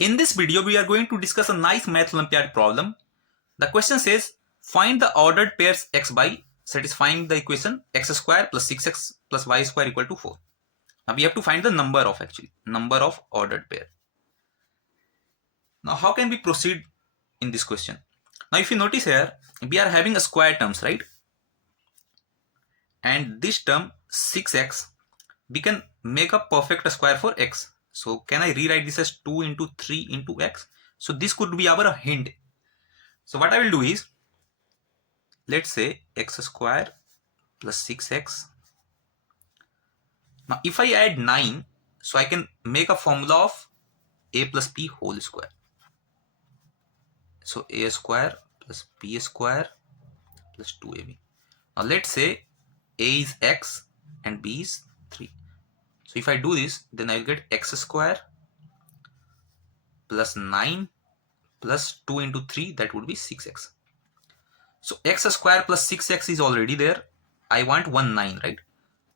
In this video, we are going to discuss a nice math Olympiad problem. The question says, find the ordered pairs x by satisfying the equation x square plus 6x plus y square equal to 4. Now we have to find the number of ordered pair. Now how can we proceed in this question? Now if you notice here, we are having a square terms, right? And this term 6x, we can make a perfect square for x. So can I rewrite this as 2 into 3 into x? So this could be our hint. So what I will do is, let's say x square plus 6x. Now if I add 9, so I can make a formula of a plus b whole square. So a square plus b square plus 2ab. Now let's say a is x and b is 3. So if I do this, then I will get x square plus 9 plus 2 into 3, that would be 6x. So x square plus 6x is already there. I want 9, right?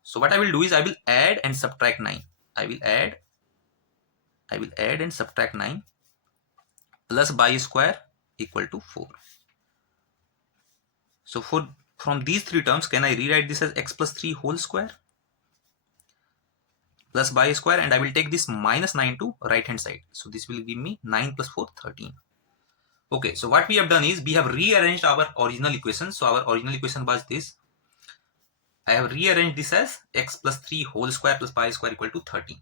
So what I will do is I will add and subtract 9. I will add and subtract 9 plus by square equal to 4. So from these three terms, can I rewrite this as x plus 3 whole square plus by square, and I will take this minus 9 to right hand side. So this will give me 9 plus 4, 13. Okay, so what we have done is we have rearranged our original equation. So our original equation was this. I have rearranged this as x plus 3 whole square plus pi square equal to 13.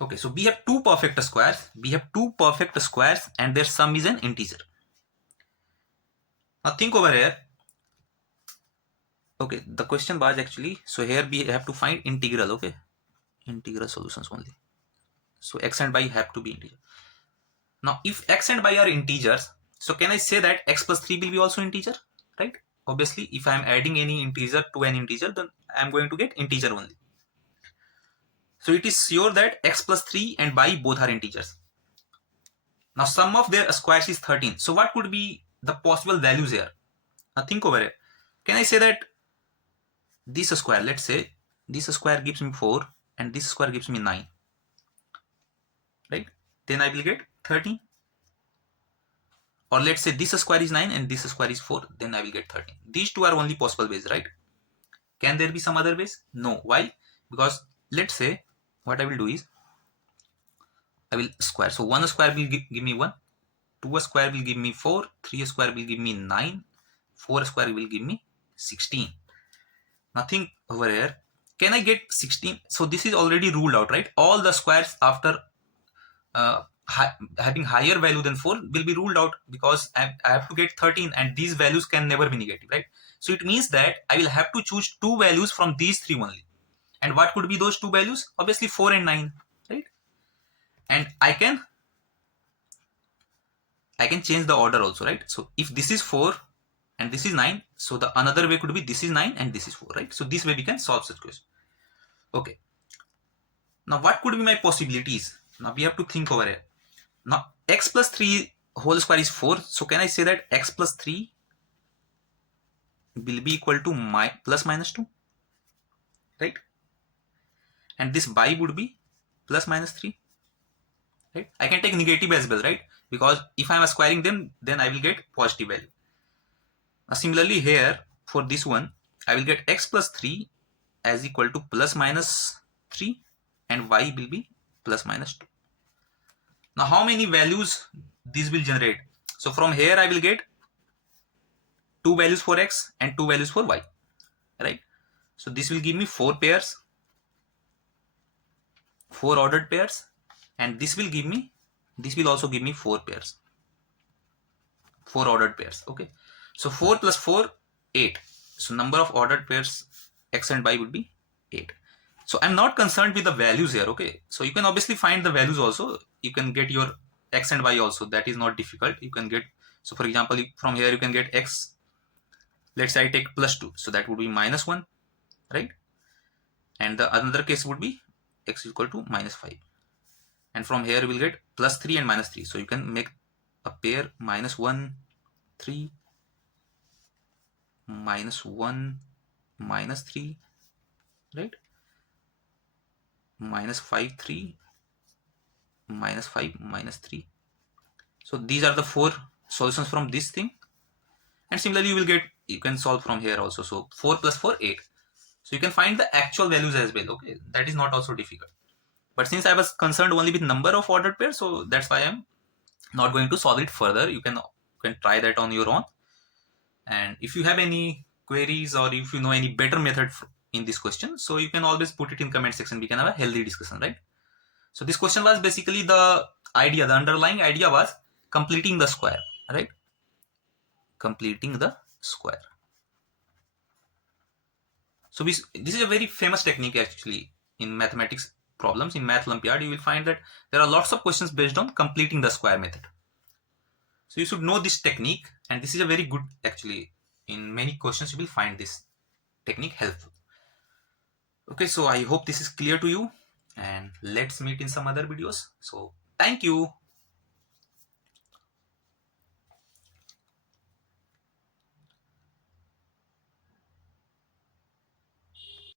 Okay, so we have two perfect squares. And their sum is an integer. Now think over here. Okay, the question was actually, so here we have to find integral. Okay, integral solutions only. So x and y have to be integer. Now if x and y are integers, so can I say that x plus 3 will be also integer, right? Obviously, if I am adding any integer to an integer, then I am going to get integer only. So it is sure that x plus 3 and y both are integers. Now sum of their squares is 13. So what could be the possible values here? Now think over it. Can I say that this square, let's say this square gives me 4 and this square gives me 9, right? Then I will get 13. Or let's say this square is 9 and this square is 4, then I will get 13. These two are only possible ways, right? Can there be some other ways? No. Why? Because let's say what I will do is I will square. So 1 square will give me 1, 2 square will give me 4, 3 square will give me 9, 4 square will give me 16. Nothing over here. Can I get 16? So this is already ruled out, right? All the squares after having higher value than 4 will be ruled out, because I have to get 13 and these values can never be negative, right? So it means that I will have to choose two values from these three only. And what could be those two values? Obviously 4 and 9, right? And I can change the order also, right? So if this is 4 and this is 9, so the another way could be this is 9 and this is 4, right? So this way we can solve such question. Okay. Now what could be my possibilities? Now we have to think over here. Now x plus 3 whole square is 4. So can I say that x plus 3 will be equal to plus minus 2, right? And this y would be plus minus 3, right? I can take negative as well, right? Because if I am squaring them, then I will get positive value. Now similarly here for this one, I will get x plus 3 as equal to plus minus 3 and y will be plus minus 2. Now how many values these will generate? So from here I will get two values for x and two values for y, right? So this will give me 4 pairs, 4 ordered pairs, and this will also give me 4 pairs, 4 ordered pairs. Okay, so 4 plus 4, 8. So number of ordered pairs x and y would be 8. So I'm not concerned with the values here. Okay, so you can obviously find the values also. You can get your x and y also. That is not difficult. You can get, so for example, from here you can get x. Let's say I take plus 2, so that would be minus 1, right? And the another case would be x is equal to minus 5. And from here we will get plus 3 and minus 3. So you can make a pair minus 1, 3, minus 1, minus 3, right? Minus 5, 3, minus 5 minus 3. So these are the 4 solutions from this thing, and similarly you can solve from here also. So 4 plus 4 8. So you can find the actual values as well. Okay, that is not also difficult, but since I was concerned only with number of ordered pairs, so that's why I'm not going to solve it further. You can try that on your own, and if you have any queries or if you know any better method in this question, so you can always put it in comment section. We can have a healthy discussion, right? So this question was basically the underlying idea was completing the square, right? Completing the square. So this is a very famous technique actually in mathematics problems. In Math Olympiad, you will find that there are lots of questions based on completing the square method. So you should know this technique, and this is a very good actually. In many questions, you will find this technique helpful. Okay, so I hope this is clear to you, and let's meet in some other videos. So thank you.